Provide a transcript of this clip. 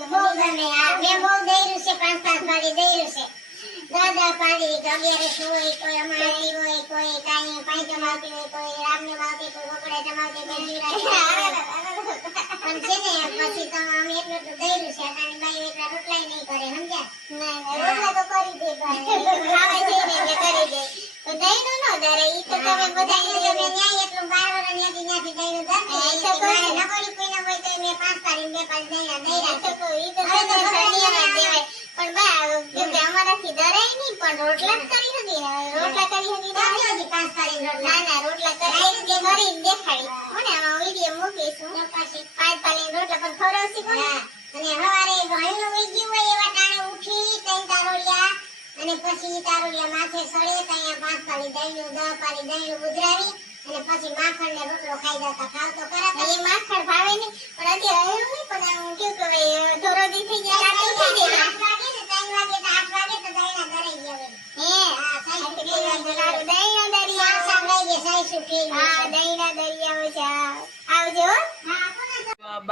બહુ ગમે. આ મેં બહુ દઈરું છે, 5 પાડી દઈરું છે. 10 પાડી 11 હોય, કોઈ અમારી હોય, કોઈ કાંઈ પાંચ માવતી હોય, કોઈ રામને માવતી, કોઈ ગોકળે જમાવતી, કોઈ જીવરાજી. પણ છે ને પછી તો અમે એટલું તો દઈરું છે. તારી બાઈ એટલા રોટલાય નહીં કરે, સમજ્યા? રોટલા તો કરી દે, ખાવા જઈને એટલે કરી દે. તો દઈરું ન દરે, ઈ તો તમે બધા તમે ન્યાય એટલું 12 ન્યાથી દઈરું ધરતી. નકોડી કોઈના હોય તો મેં 5 પાડીને 2 પાડી દઈરા તો ઈ તો હવે તો નિયમ જ દેવાય. પણ બા કેમ કે અમારાથી દરાય નહીં, પણ રોટલા જ કરી હતી ને. રોટલા કરી હતી તો હજી 5 પાડીને રોટલા. ના રોટલા કરીને દેખાડી. મને આમાં વિડિયો મૂકીશું. પછી 5 પાડીને રોટલા પણ ખવડાવશી કોણ? અને હવારે ઘણું વઈ ગયું હોય એવા ટાણે ઉઠી તઈ તારોલિયા અને પછી તારોલિયા માથે સળે ત્યાં 5 પાડી દઈનું 10 પાડી દઈનું ઉધરાવી અને પછી માખણ ને રોટલો ખાઈ જતા. ખાવ તો કરા એ માખણ ભાવે નહીં, પણ અત્યારે એવું નહીં. પણ હું કેવું કે ધોરોદી થઈ જાય 8 વાગે ને 3 વાગે તો 8 વાગે તો દઈના દરાઈ ગયા. હે હા સાઈ દઈના દરિયા સાઈ સુખી. હા દઈના દરિયા